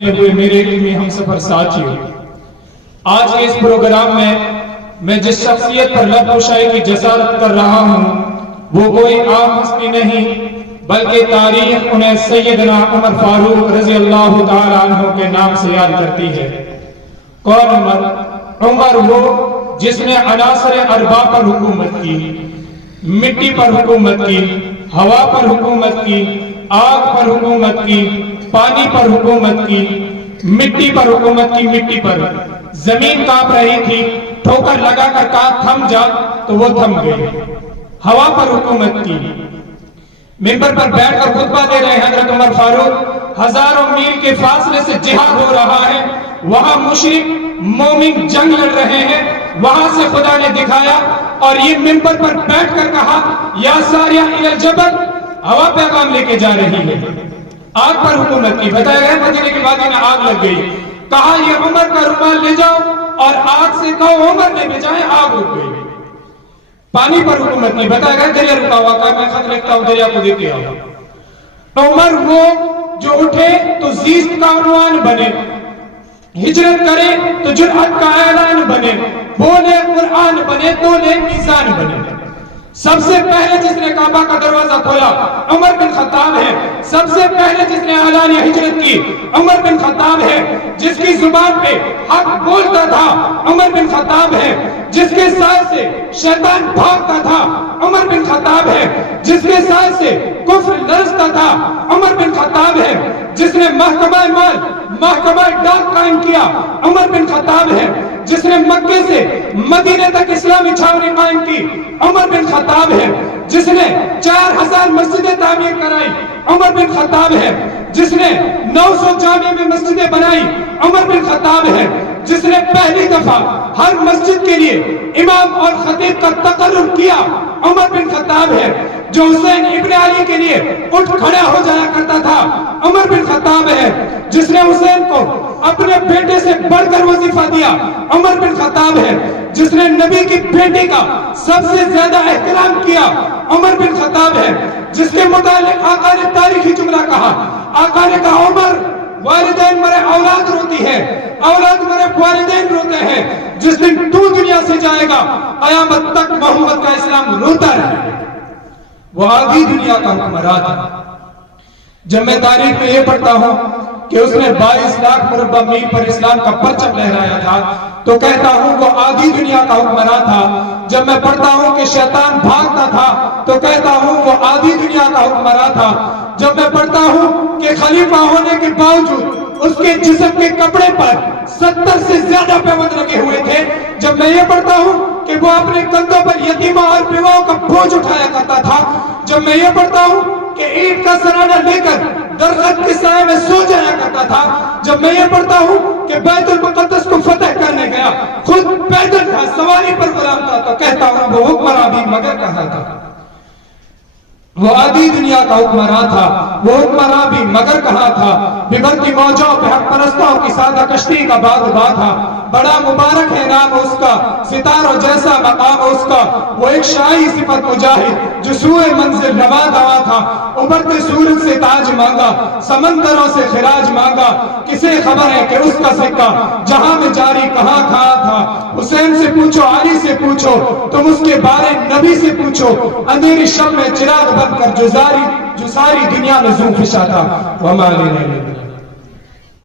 ہوئے میرے علمی ہم سفر ساتھیوں، آج کے اس پروگرام میں جس شخصیت پر لب کشائی کی جسارت کر رہا ہوں وہ کوئی عام ہستی نہیں بلکہ تاریخ انہیں سیدنا عمر فاروق رضی اللہ تعالی عنہ کے نام سے یاد کرتی ہے۔ کون عمر؟ عمر وہ جس نے عناصر اربع پر حکومت کی، مٹی پر حکومت کی، ہوا پر حکومت کی، آگ پر حکومت کی، پانی پر حکومت کی، مٹی پر حکومت کی، مٹی پر زمین کانپ رہی تھی، ٹھوکر لگا کر کہا تھم جا تو وہ تھم گئی۔ ہوا پر حکومت کی، منبر پر بیٹھ کر خطبہ دے رہے ہیں حضرت عمر فاروق، ہزاروں میل کے فاصلے سے جہاد ہو رہا ہے، وہاں مشرک مومن جنگ لڑ رہے ہیں، وہاں سے خدا نے دکھایا اور یہ منبر پر بیٹھ کر کہا یا ساریہ الی الجبل، ہوا پیغام لے کے جا رہی ہے۔ آگ پر حکومت کی، بتایا گیا مدینے کی وادی میں آگ لگ گئی، کہا یہ عمر کا رومال لے جاؤ اور آگ سے کہو عمر نے بھیجائے، آگ رک گئی۔ پانی پر حکومت کی، بتایا گیا دریا رکا ہوا، کہ میں خط لکھتا ہوں دریا کو دیتے آؤ۔ عمر وہ جو اٹھے تو زیست کا عنوان بنے، ہجرت کرے تو جرأت کا اعلان بنے، بولے قرآن بنے، تولے میزان بنے۔ سب سے پہلے جس نے کعبہ کا دروازہ کھولا عمر بن خطاب ہے، سب سے پہلے جس نے اعلانیہ ہجرت کی عمر بن خطاب ہے، جس کی زبان پہ حق بولتا تھا عمر بن خطاب ہے، جس کے سائے سے شیطان بھاگتا تھا عمر بن خطاب ہے، جس کے سائے سے کفر لرزتا تھا عمر بن خطاب ہے، جس نے محکمہ مال محکمہ ڈاک قائم کیا عمر بن خطاب ہے، جس نے مکے سے مدینے تک اسلامی چھاؤنی قائم کی عمر بن خطاب ہے، جس نے 4000 مسجدیں تعمیر کرائی عمر بن خطاب ہے، جس نے 900 جامع میں مسجدیں بنائی عمر بن خطاب ہے، جس نے پہلی دفعہ ہر مسجد کے لیے امام اور خطیب کا تقرر کیا عمر بن خطاب ہے، جو حسین ابن علی کے لیے اٹھ کھڑا ہو جایا کرتا تھا عمر بن خطاب ہے، جس نے حسین کو اپنے بیٹے سے بڑھ کر وظیفہ دیا عمر بن خطاب ہے، جس نے نبی کی بیٹی کا سب سے زیادہ احترام کیا عمر بن خطاب ہے، جس کے متعلق آقا نے تاریخی جملہ کہا، آقا نے کہا عمر والدین مرے اولاد روتی ہے، اولاد مرے والدین روتے ہیں، جس دن تو دنیا سے جائے گا قیامت تک محمد کا اسلام روتا رہے۔ وہ آدھی دنیا کا حکمران تھا۔ جب میں تاریخ میں یہ پڑھتا ہوں کہ اس نے 22 لاکھ مربع میل پر اسلام کا پرچم لہرایا تھا تو کہتا ہوں وہ آدھی دنیا کا حکمران تھا۔ جب میں پڑھتا ہوں کہ شیطان بھاگتا تھا تو کہتا ہوں وہ آدھی دنیا کا حکمران تھا۔ جب میں پڑھتا ہوں کہ خلیفہ ہونے کے باوجود اس کے جسم کے کپڑے پر 70 سے زیادہ پیوند لگے ہوئے تھے، جب میں یہ پڑھتا ہوں کہ وہ اپنے کندھوں پر یتیموں اور بیواؤں کا بوجھ اٹھایا کرتا تھا، جب میں یہ پڑھتا ہوں کہ اینٹ کا سرانہ لے کر درخت کے سائے میں سو جایا کرتا تھا، جب میں یہ پڑھتا ہوں کہ بیت المقدس کو فتح کرنے گیا، خود پیدل تھا، سواری پر غلام تھا، تو کہتا ہوں وہ حکمراں بھی مگر کہاں تھا۔ وہ آدھی دنیا کا حکمراں تھا، وہ حکمراں بھی مگر کہاں تھا۔ بگڑتی موجوں پہ حق پرستوں کی سادہ کشتی کا بادباں تھا، بڑا مبارک ہے نام اس کا، ستاروں جیسا مقام اس کا، وہ ایک شاہی صفت مجاہد جو سوئے منزل رواں دوا تھا، ابھرتے سورج سے تاج مانگا، سمندروں سے خراج مانگا، کسے خبر ہے کہ اس کا سکہ جہاں میں جاری کہاں کہاں تھا۔ حسین سے پوچھو، علی سے پوچھو، تم اس کے بارے نبی سے پوچھو، اندھیری شب میں چراغ بن کر جو ساری دنیا میں ذو فشا تھا۔ وما علینا